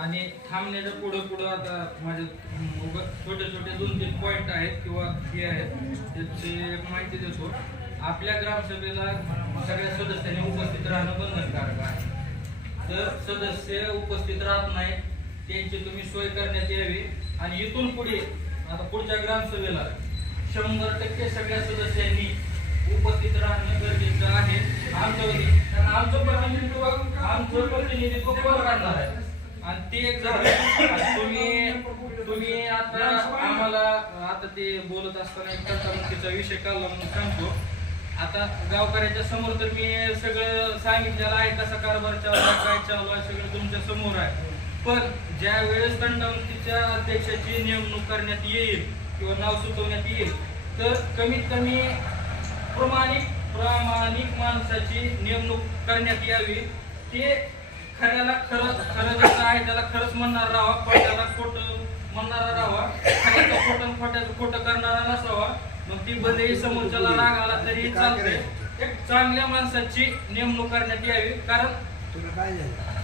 आणि थांबण्याच्या पुढं पुढं आता माझे छोटे छोटे दोन तीन पॉईंट आहेत किंवा हे आहेत त्याची एक माहिती देतो. आपल्या ग्रामसभेला सगळ्या सदस्यांनी उपस्थित राहणं बंधनकारक आहे. तर सदस्य उपस्थित राहत नाहीत त्यांची तुम्ही सोय करण्यात यावी आणि इथून पुढे आता पुढच्या ग्रामसभेला शंभर टक्के सगळ्या सदस्यांनी उपस्थित राहणं गरजेचं आहे. आमच्या वतीने कारण आमचं प्रतिनिधित्व आमचं प्रतिनिधित्व कोण करणार आहे? आणि ते एक झालं आणि तुम्ही तुम्ही आता आम्हाला आता ते बोलत असताना एक विषय काढला म्हणून सांगतो. आता गावकऱ्याच्या समोर तर मी सगळं सांगितलेलं आहे कसा कारभार चालू आहे काय चालू आहे सगळं तुमच्यासमोर आहे. पण ज्या वेळेस दंडावतीच्या अध्यक्षाची नेमणूक करण्यात येईल किंवा नाव सुचवण्यात येईल तर कमीत कमी प्रामाणिक प्रामाणिक माणसाची नेमणूक करण्यात यावी. ते खऱ्याला खरं खरं जसं आहे त्याला खरंच म्हणणार राहावा खोट्याला खोटं म्हणणारा राहावा खऱ्याचं खोटं खोट्याचं खोटं करणारा नसावा. मग ती भलेही समोरच्याला राग आला तरी चालते. एक चांगल्या माणसाची नेमणूक करण्यात यावी. कारण तुला काय झालं?